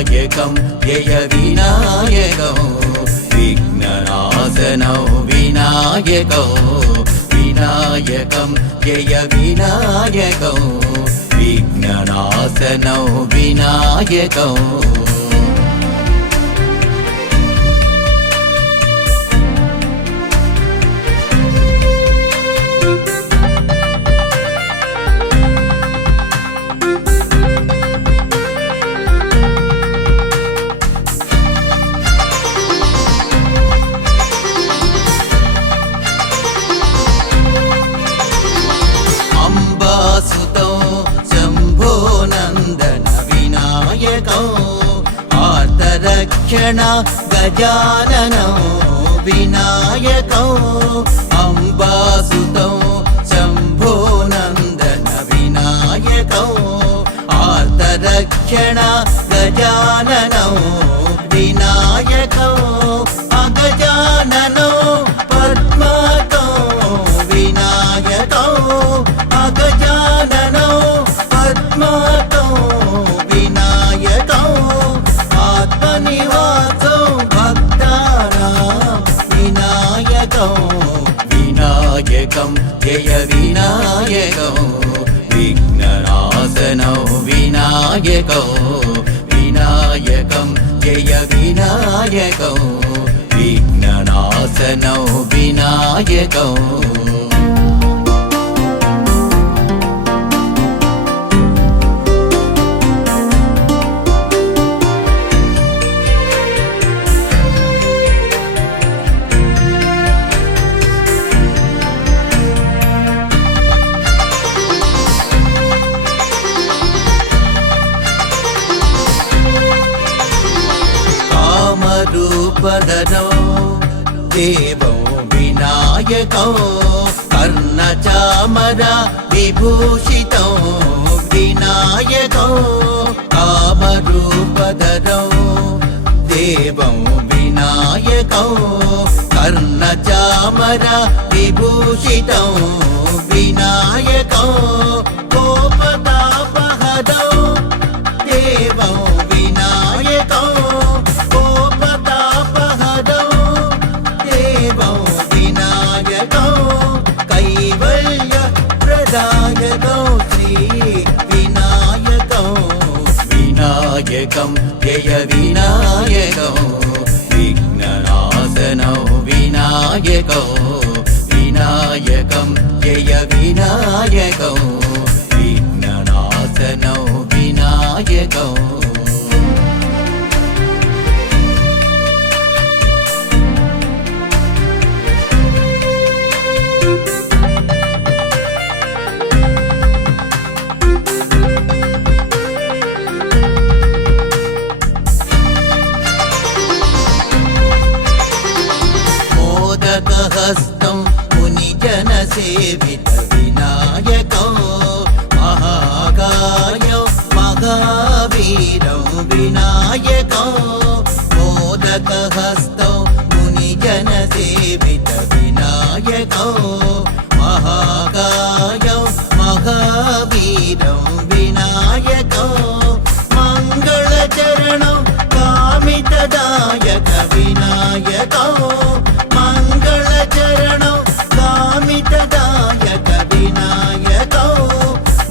विनायकं जय विनायकौ विघ्ननाशनौ विनायकौ विनायकं जय विनायकौ विघ्ननाशनौ विनायकौ रक्षण गजाननौ विनायकौ अम्बासुतौ शम्भो नन्दन विनायकौ आर्तरक्षण गजाननौ विनायकौ अगजाननौ पद्मातौ विनायकौ अगजाननौ पद्मातौ विनायकौ आत्मनिवासौ भक्तानां विनायकौ विनायकं जय विनायकौ विघ्ननाशनौ विनायकौ विनायकं जय विनायकौ विघ्ननाशनौ विनायकौ रूपधरौ देवौ विनायकौ कर्णचामर विभूषितौ विनायकौ कामरूपधरौ देवौ विनायकौ कर्णचामर विभूषितौ विनायकौ कोपतापहरौ देवौ विनायकौ कैवल्यप्रदायकौ श्री विनायकौ विनायकं जय विनायकौ विघ्ननाशनौ विनायकौ विनायकं जय विनायकौ विघ्ननाशनौ विनायकौ हस्तं मुनिजनसेवित विनायकौ महाकायौ महावीरौ विनायकौ मोदकहस्तौ मुनिजनसेवित विनायकौ महाकायौ महावीरौ विनायकौ मङ्गलचरणौ कामितदायक विनायकौ चरणौ कामितदायक विनायकौ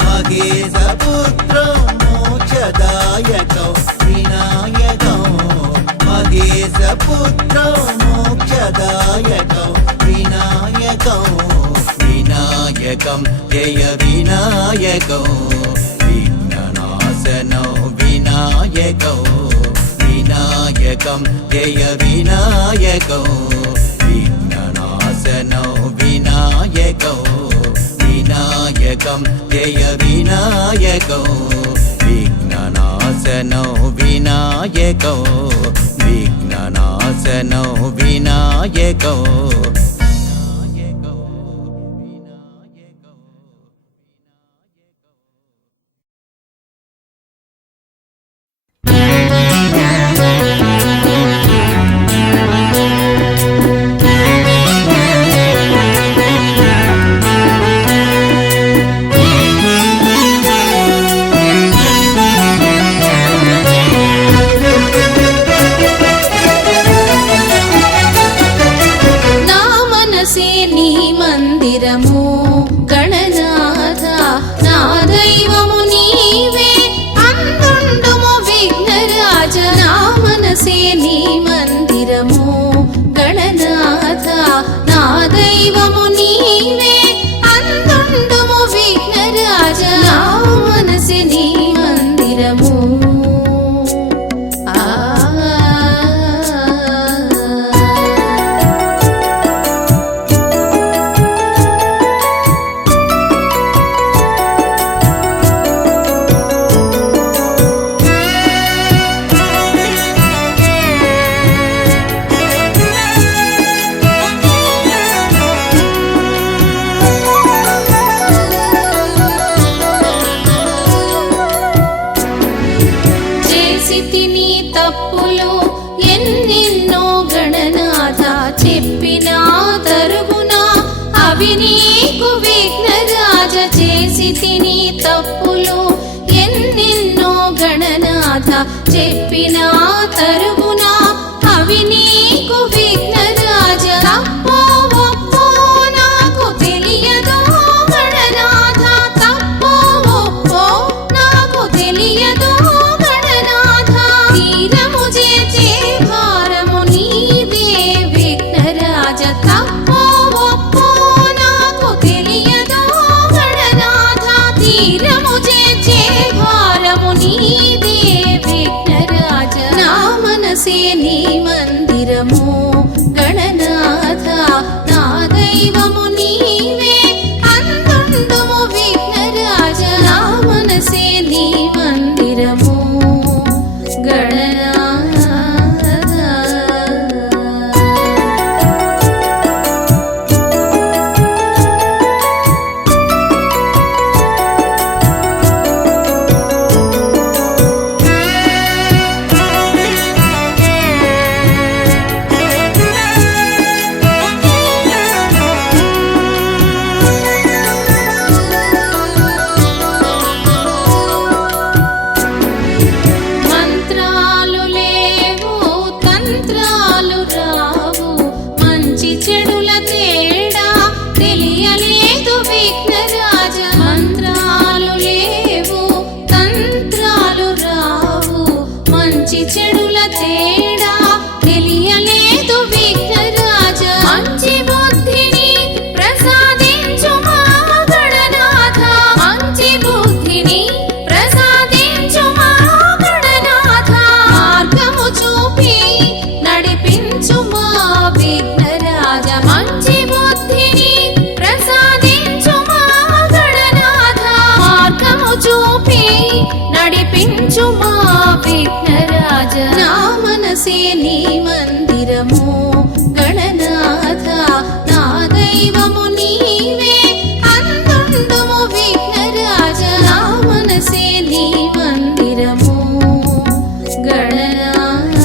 महेशपुत्रौ मोक्षदायकौ विनायकौ महेशपुत्रौ मोक्षदायकौ विनायकौ विनायकं जय विनायकौ विघ्ननाशनौ विनायकौ विनायकं जय विनायकौ विघ्ननाशनौ विनायकौ विनायकं जय विनायकौ विघ्ननाशनौ विनायकौ विघ्ननाशनौ विनायकौ తప్పులు ఎన్నెన్నో గణనాథ చెప్పినా తరుగునా అవి నీకు విఘ్నరాజ చేసి తిని తప్పులు ఎన్నెన్నో గణనాథ చెప్పినా తరుగునా అవి నీకు విఘ్నరాజ తప్పో ఒప్పో నాకు తెలియదు గణనాథ తప్పో ఒప్పో నాకు తెలియదు గణనాథ తీరము చేసే భారము నీదే విఘ్నరాజ తప్పో ఒప్పో నాకు తెలియదు గణనాథ తీరము చేసే భారము నీదే విఘ్నరాజ నా మనసే నీ మందిరము గణనాథ నా దైవము నీవే అందుండుము విఘ్నరాజ నా మనసే నీ మందిరము గణనాథ మంత్రాలు లేవు తంత్రాలు రావు మంచి చెడుల తేడా తెలియలేదు విఘ్నరాజ మంత్రాలు లేవు తంత్రాలు రావు మంచి చెడుల తేడా తెలియలేదు విఘ్నరాజ మంచి బుద్ధిని ప్రసాదించు మా గణనాథ మంచి బుద్ధిని ప్రసాదించు మా గణనాథ మార్గము చూపి నడిపించు మా విఘ్నరాజ మంచి బుద్ధిని ప్రసాదించు మా గణనాథ మార్గము చూపి నడిపించు మా విఘ్నరాజ నా మనసే నీ మందిరము గణనాథ నా దైవము నీవే అందుండుము విఘ్నరాజ నా మనసే నీ మందిరము గణనాథ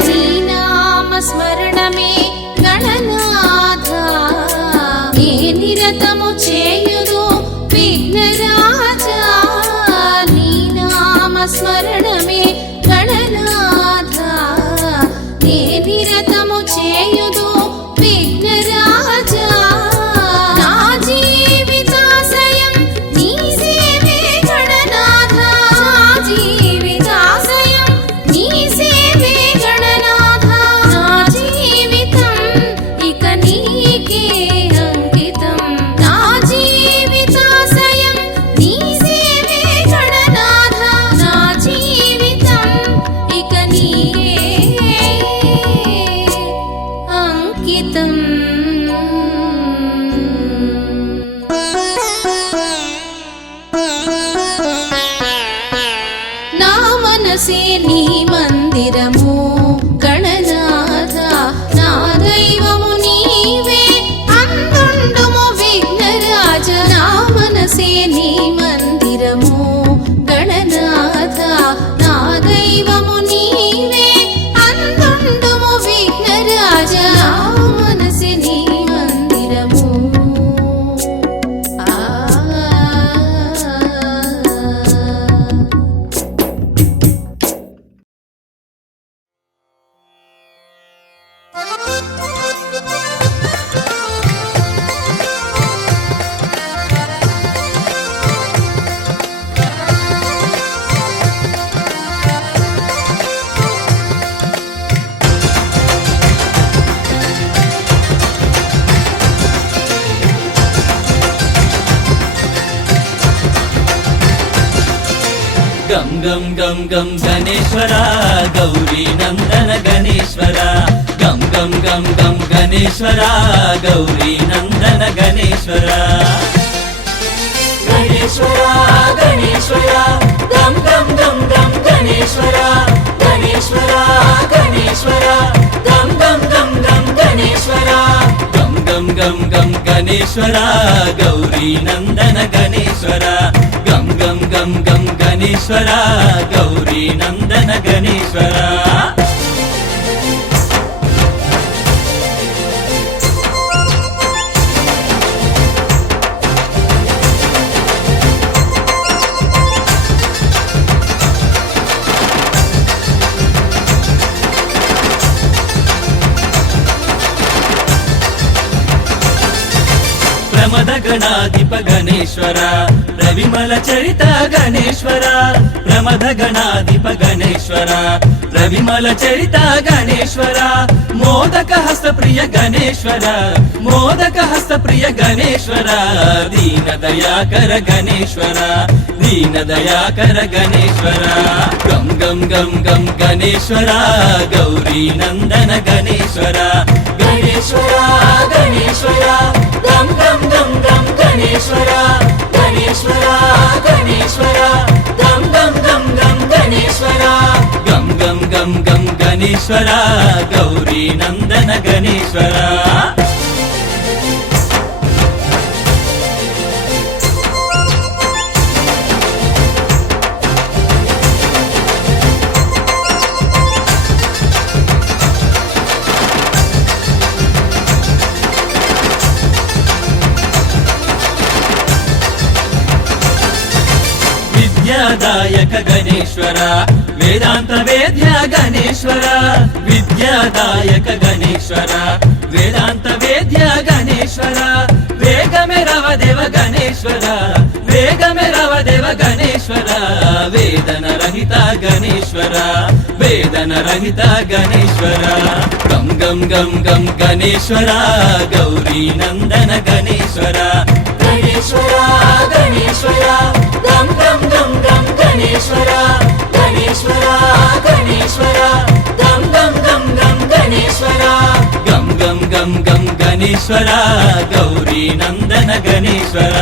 నీ నామ స్మరణమే గణనాథ నీ నిరతము చేయుదు విఘ్నరాజ నీ నామ స్మరణమే గణనాథ నీ నిరతము చేయుదు విఘ్నరాజ నా జీవితాశయం నీ సేవే గణనాథ నా జీవితాశయం నీ సేవే గణనాథ నా జీవితం ఇక నీకే అంకితం నా జీవితాశయం నీ సేవే గణనాథ నా జీవితం ఇక నీకే గం గం గం గణేశ్వర గౌరీ నందన గణేశ్వర గం గం గం గం గణేశ్వర గౌరీ నందన గణేశ్వర గణేశ్వర గణేశ్వర గం గం గం గం గణేశ్వర గణేశ్వర గణేశ్వర గం గం గం గం గణేశ్వర గం గం గం గం గణేశ్వర గౌరీ నందన గణేశ్వర గం గం గం గం గణేశ్వర గౌరీ నందన గణేశ్వర ప్రమద గణాధిప గణేశ్వర రవిమల చరిత గణేశ్వర ప్రమద గణాధిప గణేశ్వర రవిమల చరిత గణేశ్వర మోదక హస్త ప్రియ గణేశ్వర మోదక హస్త ప్రియ గణేశ్వర దీన దయాకర గణేశ్వర దీన దయాకర గణేశ్వర గం గం గం గం గణేశ్వర గౌరీ నందన గణేశ్వర గణేశ్వర గణేశ్వర గం గం గం గం గణేశ్వర గణేశ్వర గణేశ్వర గం గం గం గం గణేశ్వర గం గం గం గం గణేశ్వర గౌరీ నందన గణేశ్వర విద్యాదాయక గణేశ్వర వేదాంత వేద్య గణేశ్వర విద్యాదాయక గణేశ్వర వేదాంత వేద్య గణేశ్వర వేగమే రవదేవ గణేశ్వర వేగమే రవదేవ గణేశ్వర వేదన రహిత గణేశ్వర వేదన రహిత గణేశ్వర గం గం గం గం గణేశ్వర గౌరీ నందన గణేశ్వర గణేశ్వర గణేశ్వర గం గం గం గం గణేశ్వర గణేశ్వర గణేశ్వర గం గం గం గం గణేశ్వర గం గం గం గం గణేశ్వర గౌరీ నందన గణేశ్వర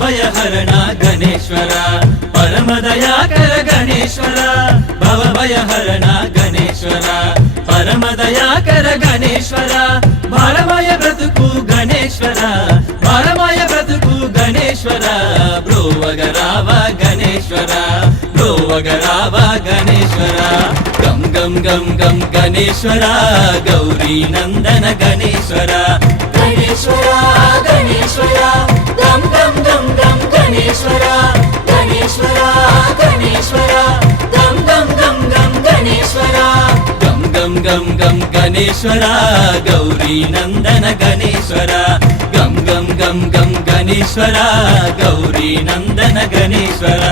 భయహరణ గణేశ్వర పరమ దయాకర గణేశ్వర భవ భయహరణ గణేశ్వర పరమ దయాకర గణేశ్వర భారమయ బ్రతుకు గణేశ్వర భారమయ బ్రతుకు గణేశ్వర బ్రోవగరావ గణేశ్వర బ్రోవగరావ గణేశ్వర గం గం గం గం గణేశ్వర గౌరీ నందన గణేశ్వర గణేశ్వర గణేశ్వర గం గం గం గం గణేశ్వర గణేశ్వర గణేశ్వర గం గం గం గం గణేశ్వర గం గం గం గం గణేశ్వర గౌరీ నందన గణేశ్వర గం గం గం గం గణేశ్వర గౌరీ నందన గణేశ్వర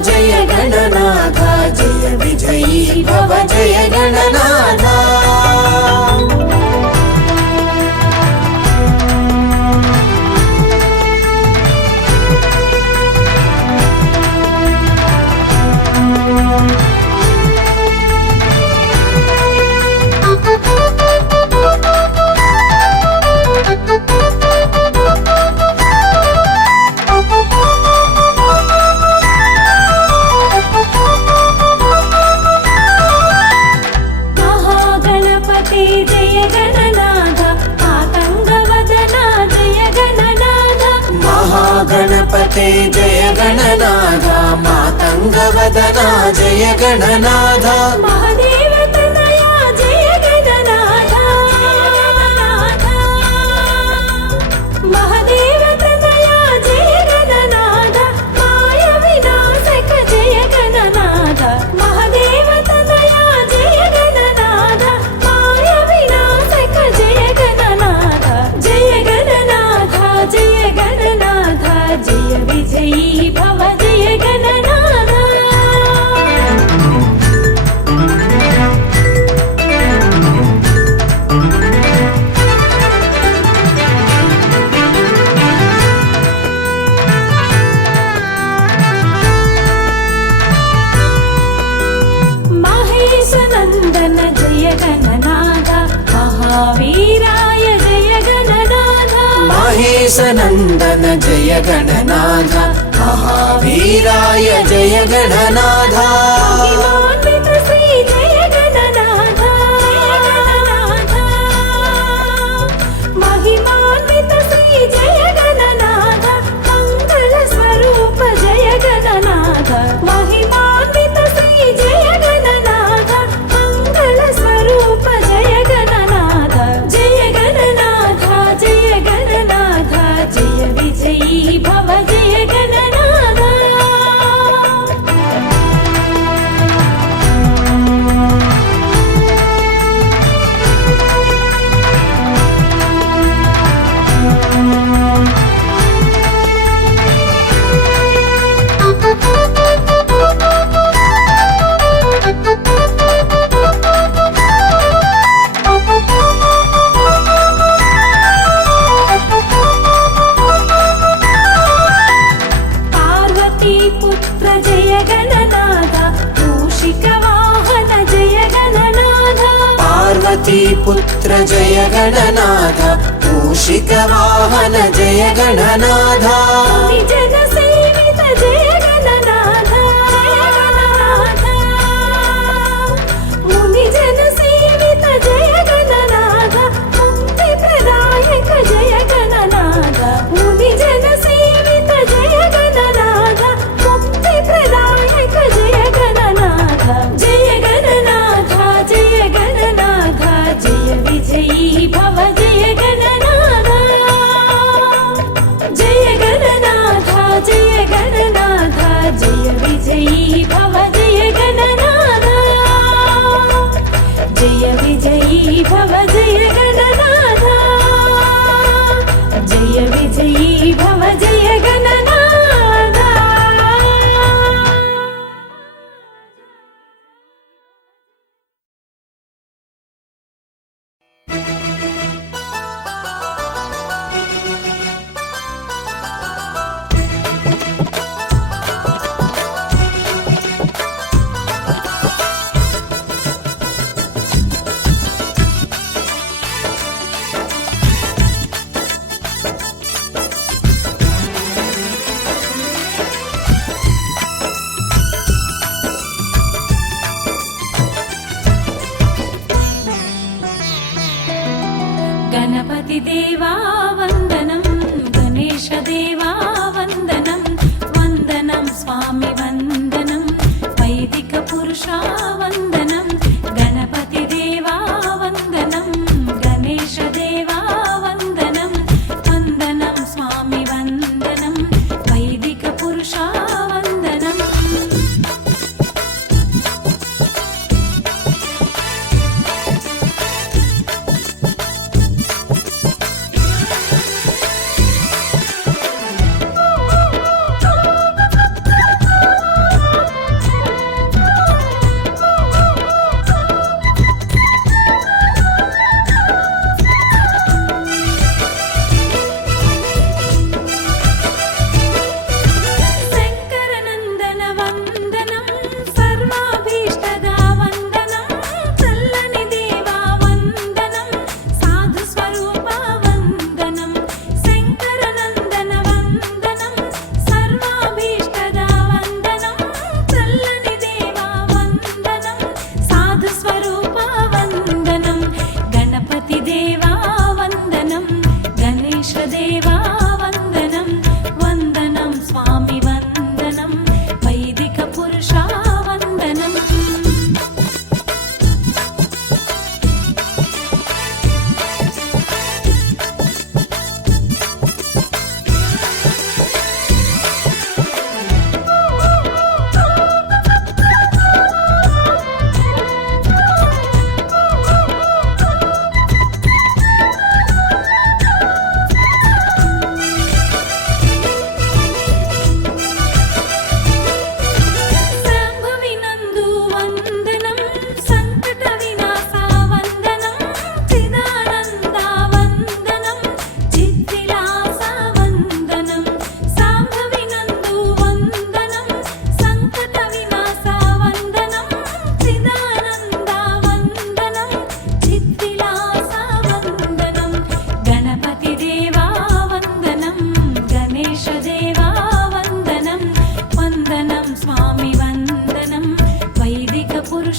जय गणनाथ जय विजयी भव जय गणनाथ माते जय गणनाथ मातंगवदना जय गणनाथ महादेव तनया जय गणनाथ महादेव तनया जय गणनाथ माय विनाशक जय गणनाथ महादेव तनया जय गणनाथ माय विनाशक जय गणनाथ जय गणनाथ जय गणनाथ जय विजयी भव जय गणनाथ महेश नंदन जय गणनाथ महावीराय जय गणनाथ महेश नंदन जय गणनाथ महावीराय जय गणनाथ महिमान्वित श्री जय गणनाथ महिमान्वित श्री जय गणनाथ मंगल स्वरूप जय गणनाथ महिमान्वित श्री जय गणनाथ मंगल स्वरूप जय गणनाथ जय गणनाथ जय गणनाथ जय विजयी भव जय गणनाथ पार्वती पुत्र जय गणनाथ मूषिक वाहन जय गणनाथ पार्वती पुत्र जय गणनाथ मूषिक वाहन जय गणनाथ जन सेवित जय गणनाथ मुनि जन सेवित जय गणनाथ मुक्ति प्रदायक जय गणनाथ मुनि जन सेवित जय गणनाथ मुक्ति प्रदायक जय गणनाथ जय गणनाथ जय गणनाथ जय विजयी भव जय गणनाथ जय गणनाथ जय गणनाथ जय विजयी भव जय गणनाथ जय विजयी भव जय गणनाथ जय विजयी भव जय गणनाथ गणपति देवा वन्दनं गणेश देवा वन्दनं वन्दनं स्वामी वन्दनं वैदिक पुरुषा वन्दनं गणपति देवा वन्दनं गणेश देवा वन्दनं वन्दनं स्वामी वन्दनं वैदिक पुरुषा वन्दनं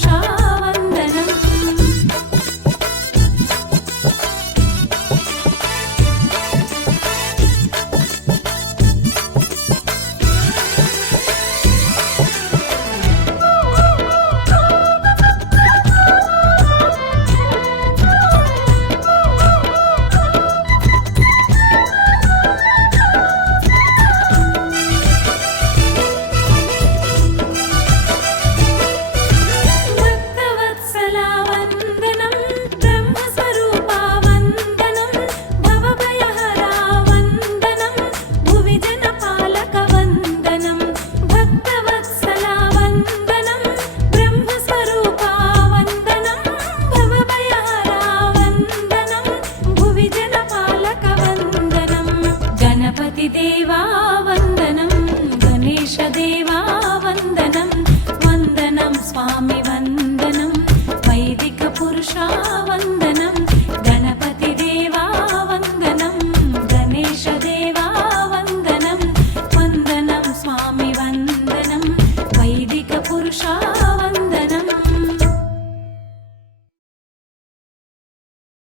పురుషా వందనం. భక్తవత్సలా వందనం, బ్రహ్మస్వరూపా వందనం, భవభయహరా వందనం, భువి జనపాలక వందనం. భక్తవత్సలా వందనం, బ్రహ్మస్వరూపా వందనం, భవభయహరా వందనం, భువి జనపాలక వందనం. గణపతి దేవా వందనం, గణేశ దేవా వందనం, వందనం స్వామి వందనం, వైదిక పురుషా వందనం.